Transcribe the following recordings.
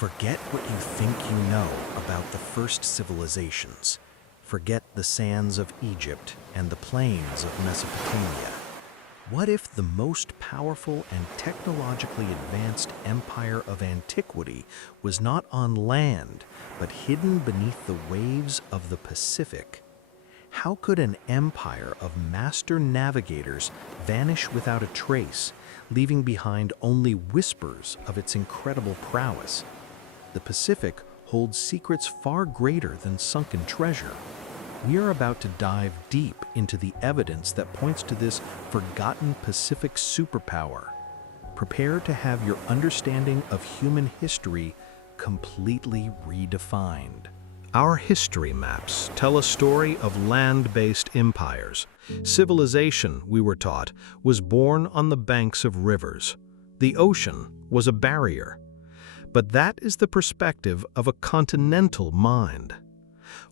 Forget what you think you know about the first civilizations. Forget the sands of Egypt and the plains of Mesopotamia. What if the most powerful and technologically advanced empire of antiquity was not on land, but hidden beneath the waves of the Pacific? How could an empire of master navigators vanish without a trace, leaving behind only whispers of its incredible prowess? The Pacific holds secrets far greater than sunken treasure. We are about to dive deep into the evidence that points to this forgotten Pacific superpower. Prepare to have your understanding of human history completely redefined. Our history maps tell a story of land-based empires. Civilization, we were taught, was born on the banks of rivers. The ocean was a barrier. But that is the perspective of a continental mind.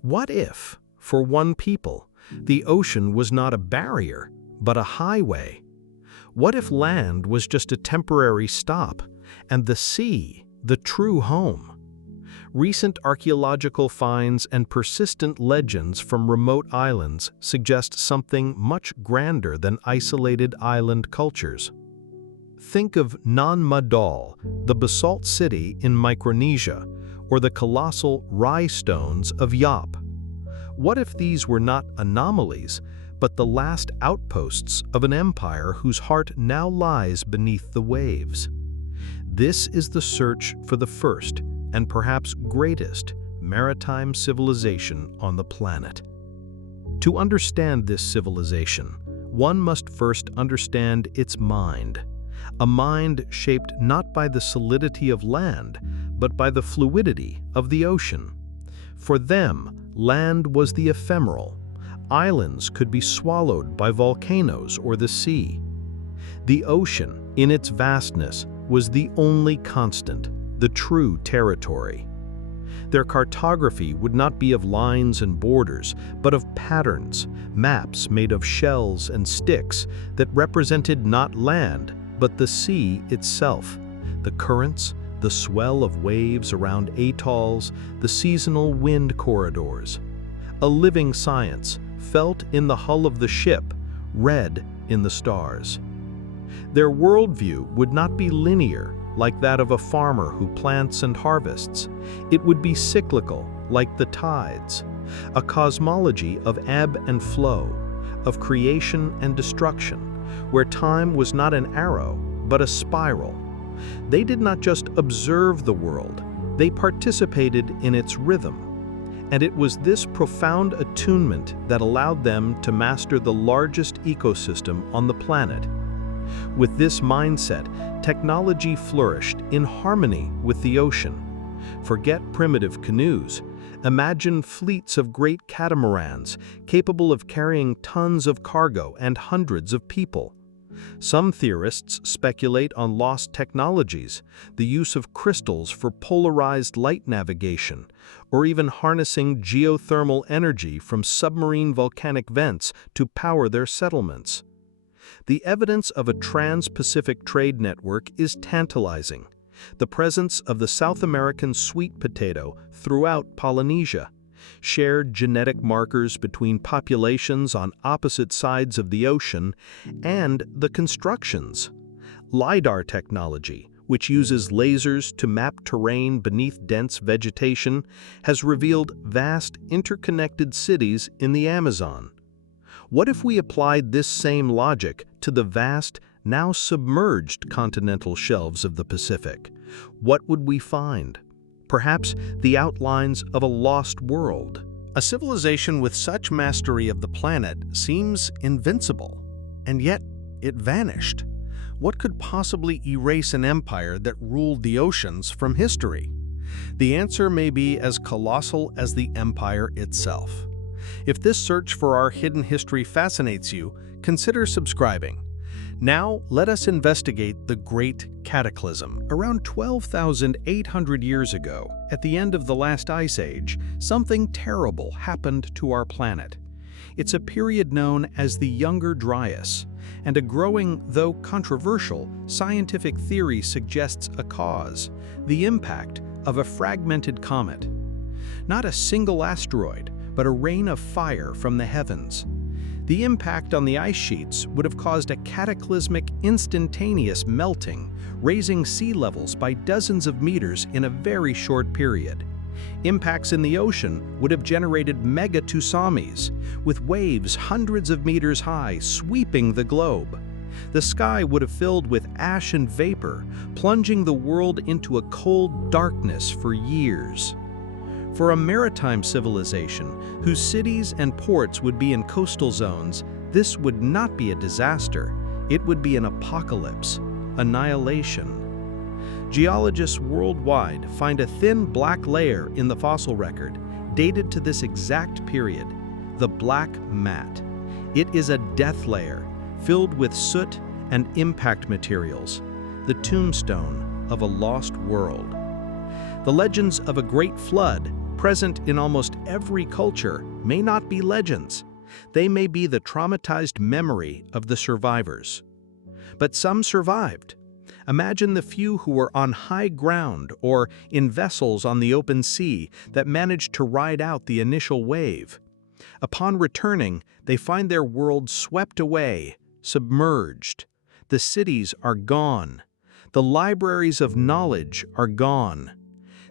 What if, for one people, the ocean was not a barrier, but a highway? What if land was just a temporary stop, and the sea, the true home? Recent archaeological finds and persistent legends from remote islands suggest something much grander than isolated island cultures. Think of Nan Madol, the basalt city in Micronesia, or the colossal rye stones of Yap. What if these were not anomalies, but the last outposts of an empire whose heart now lies beneath the waves? This is the search for the first, and perhaps greatest, maritime civilization on the planet. To understand this civilization, one must first understand its mind. A mind shaped not by the solidity of land, but by the fluidity of the ocean. For them, land was the ephemeral. Islands could be swallowed by volcanoes or the sea. The ocean, in its vastness, was the only constant, the true territory. Their cartography would not be of lines and borders, but of patterns, maps made of shells and sticks that represented not land, but the sea itself, the currents, the swell of waves around atolls, the seasonal wind corridors. A living science, felt in the hull of the ship, read in the stars. Their worldview would not be linear, like that of a farmer who plants and harvests. It would be cyclical, like the tides, a cosmology of ebb and flow, of creation and destruction, where time was not an arrow, but a spiral. They did not just observe the world, they participated in its rhythm. And it was this profound attunement that allowed them to master the largest ecosystem on the planet. With this mindset, technology flourished in harmony with the ocean. Forget primitive canoes. Imagine fleets of great catamarans capable of carrying tons of cargo and hundreds of people. Some theorists speculate on lost technologies, the use of crystals for polarized light navigation, or even harnessing geothermal energy from submarine volcanic vents to power their settlements. The evidence of a trans-Pacific trade network is tantalizing. The presence of the South American sweet potato throughout Polynesia, shared genetic markers between populations on opposite sides of the ocean, and the constructions. LiDAR technology, which uses lasers to map terrain beneath dense vegetation, has revealed vast interconnected cities in the Amazon. What if we applied this same logic to the vast, now submerged continental shelves of the Pacific? What would we find? Perhaps the outlines of a lost world. A civilization with such mastery of the planet seems invincible, and yet it vanished. What could possibly erase an empire that ruled the oceans from history? The answer may be as colossal as the empire itself. If this search for our hidden history fascinates you, consider subscribing. Now, let us investigate the Great Cataclysm. Around 12,800 years ago, at the end of the last ice age, something terrible happened to our planet. It's a period known as the Younger Dryas, and a growing, though controversial, scientific theory suggests a cause: the impact of a fragmented comet. Not a single asteroid, but a rain of fire from the heavens. The impact on the ice sheets would have caused a cataclysmic, instantaneous melting, raising sea levels by dozens of meters in a very short period. Impacts in the ocean would have generated mega tsunamis, with waves hundreds of meters high sweeping the globe. The sky would have filled with ash and vapor, plunging the world into a cold darkness for years. For a maritime civilization, whose cities and ports would be in coastal zones, this would not be a disaster. It would be an apocalypse, annihilation. Geologists worldwide find a thin black layer in the fossil record, dated to this exact period, the black mat. It is a death layer, filled with soot and impact materials, the tombstone of a lost world. The legends of a great flood, present in almost every culture, may not be legends. They may be the traumatized memory of the survivors. But some survived. Imagine the few who were on high ground or in vessels on the open sea that managed to ride out the initial wave. Upon returning, they find their world swept away, submerged. The cities are gone. The libraries of knowledge are gone.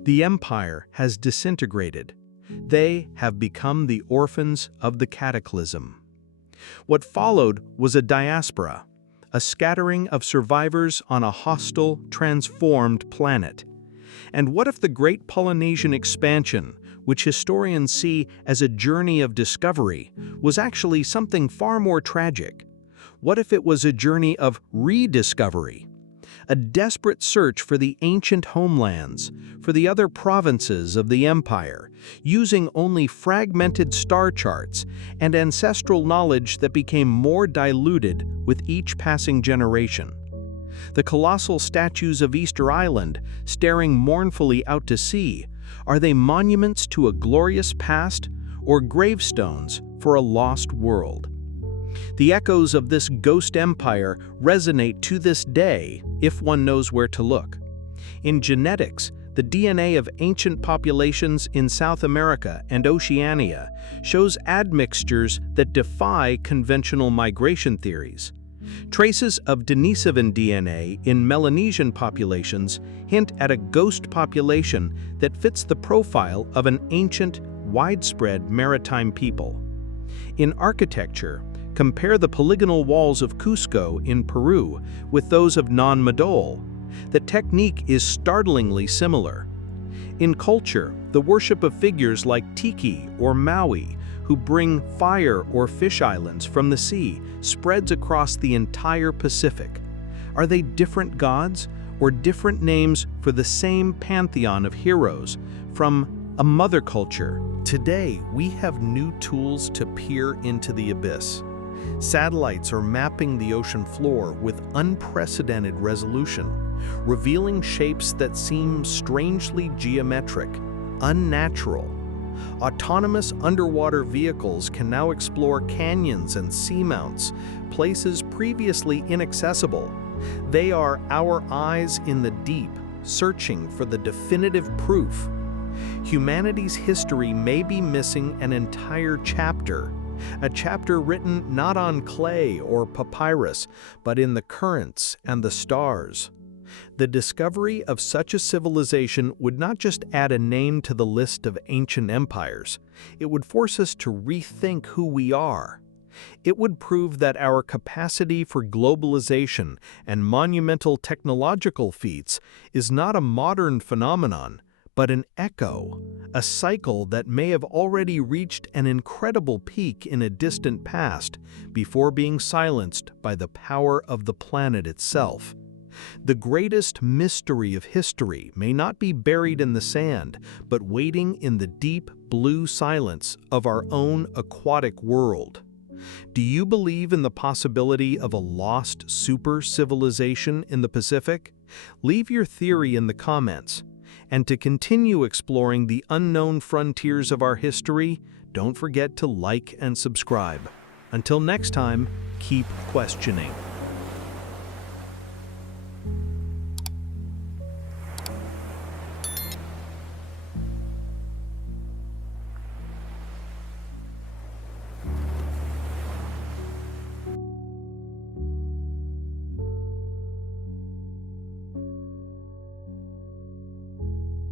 The empire has disintegrated. They have become the orphans of the cataclysm. What followed was a diaspora, a scattering of survivors on a hostile, transformed planet. And what if the Great Polynesian Expansion, which historians see as a journey of discovery, was actually something far more tragic? What if it was a journey of rediscovery? A desperate search for the ancient homelands, for the other provinces of the empire, using only fragmented star charts and ancestral knowledge that became more diluted with each passing generation. The colossal statues of Easter Island, staring mournfully out to sea, are they monuments to a glorious past or gravestones for a lost world? The echoes of this ghost empire resonate to this day if one knows where to look. In genetics, the DNA of ancient populations in South America and Oceania shows admixtures that defy conventional migration theories. Traces of Denisovan DNA in Melanesian populations hint at a ghost population that fits the profile of an ancient, widespread maritime people. In architecture, compare the polygonal walls of Cusco in Peru with those of Non-Madol. The technique is startlingly similar. In culture, the worship of figures like Tiki or Maui, who bring fire or fish islands from the sea, spreads across the entire Pacific. Are they different gods or different names for the same pantheon of heroes from a mother culture? Today, we have new tools to peer into the abyss. Satellites are mapping the ocean floor with unprecedented resolution, revealing shapes that seem strangely geometric, unnatural. Autonomous underwater vehicles can now explore canyons and seamounts, places previously inaccessible. They are our eyes in the deep, searching for the definitive proof. Humanity's history may be missing an entire chapter, a chapter written not on clay or papyrus, but in the currents and the stars. The discovery of such a civilization would not just add a name to the list of ancient empires, it would force us to rethink who we are. It would prove that our capacity for globalization and monumental technological feats is not a modern phenomenon, but an echo, a cycle that may have already reached an incredible peak in a distant past before being silenced by the power of the planet itself. The greatest mystery of history may not be buried in the sand, but waiting in the deep blue silence of our own aquatic world. Do you believe in the possibility of a lost super civilization in the Pacific? Leave your theory in the comments. And to continue exploring the unknown frontiers of our history, don't forget to like and subscribe. Until next time, keep questioning.